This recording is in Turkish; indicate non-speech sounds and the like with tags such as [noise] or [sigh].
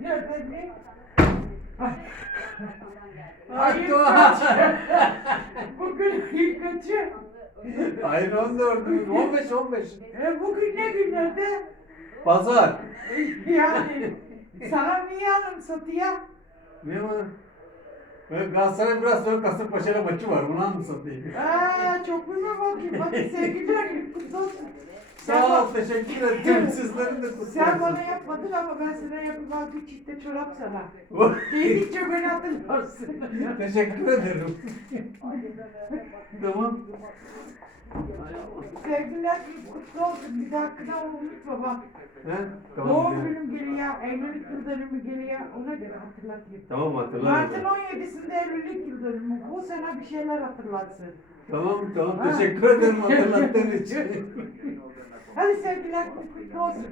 Nereden mi? Ay Doğa. Bugün ilk kaçı? Hayır 14, 15, 15. E, bugün ne günlerde? Pazar. yani sana niye hanım satıya? Ne var? Galatasaray biraz sonra Kasımpaşa'yla maçı var. Bunu anımsatayım. Aa, çok güzel bakayım. Hadi sevgiler. Kutlu olsun. Sağ ol, teşekkür ederim. Sizlerin de kutlu sen bana yapmadın ama ben sana yapayım. Bak bir çifte çorap sana. Giydikçe beni hatırlarsın. teşekkür ederim. tamam. Sevgiler kutlu olsun. Bir dakika unutma bak. He? Doğum Tamam. günüm geliyor, evlilik yıl dönümü geliyor. Ona göre hatırlatayım. Tamam hatırlarım. Mart'ın 17'sinde evlilik yıl dönümü. Bu sana bir şeyler hatırlatsın. Tamam tamam teşekkür ederim hatırlattığın [laughs] için. Hadi sevgiler kutlu [laughs] olsun.